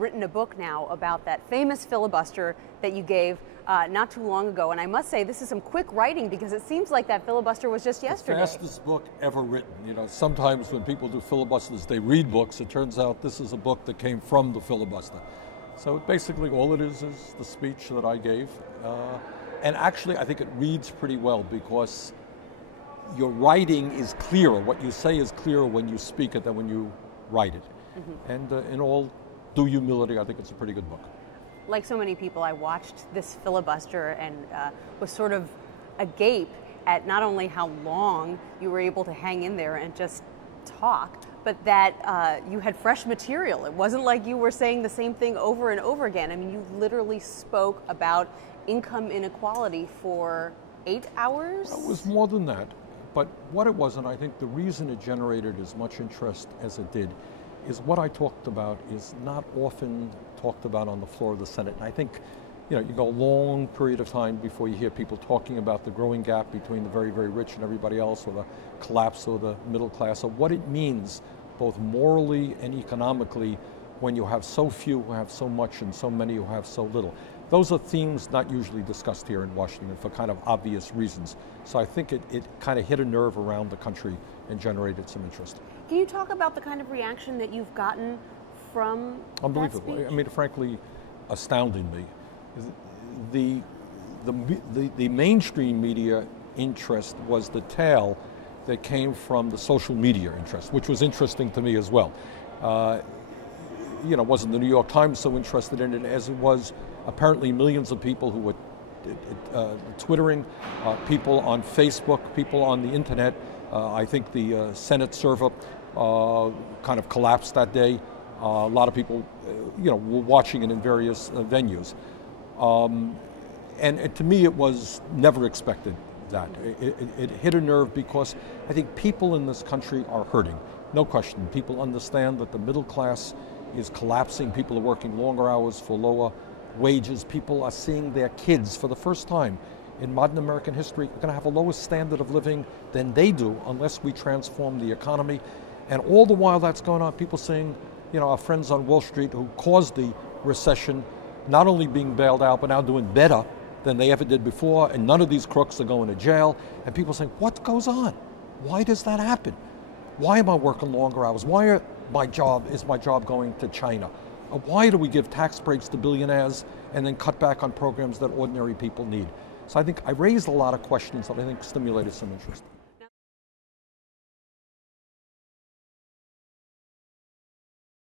written a book now about that famous filibuster that you gave not too long ago. And I must say, this is some quick writing because it seems like that filibuster was just yesterday. The fastest book ever written. You know, sometimes when people do filibusters, they read books. It turns out this is a book that came from the filibuster. So basically all it is the speech that I gave. And actually, I think it reads pretty well because your writing is clearer. What you say is clearer when you speak it than when you write it. Mm-hmm. And in all due humility, I think it's a pretty good book. Like so many people, I watched this filibuster and was sort of agape at not only how long you were able to hang in there and just talk, but that you had fresh material. It wasn't like you were saying the same thing over and over again. I mean, you literally spoke about income inequality for 8 hours? It was more than that. But what it was, and I think the reason it generated as much interest as it did, is what I talked about is not often talked about on the floor of the Senate. And I think, you know, you go a long period of time before you hear people talking about the growing gap between the very, very rich and everybody else, or the collapse of the middle class, or what it means both morally and economically when you have so few who have so much and so many who have so little. Those are themes not usually discussed here in Washington for kind of obvious reasons. So I think it kind of hit a nerve around the country and generated some interest. Can you talk about the kind of reaction that you've gotten from Unbelievable. that speech? I mean, frankly, astounding me. The mainstream media interest was the tail that came from the social media interest, which was interesting to me as well. You know, wasn't the New York Times so interested in it as it was apparently millions of people who were twittering, people on Facebook, people on the internet. I think the Senate server kind of collapsed that day. A lot of people, you know, were watching it in various venues. And to me, it was never expected that. It hit a nerve because I think people in this country are hurting. No question. People understand that the middle class is collapsing. People are working longer hours for lower wages. People are seeing their kids for the first time in modern American history are going to have a lower standard of living than they do unless we transform the economy. And all the while that's going on, people saying, you know, our friends on Wall Street who caused the recession, not only being bailed out, but now doing better than they ever did before, and none of these crooks are going to jail. And people saying, what goes on? Why does that happen? Why am I working longer hours? Why is my job going to China? Why do we give tax breaks to billionaires and then cut back on programs that ordinary people need? So I think I raised a lot of questions that I think stimulated some interest.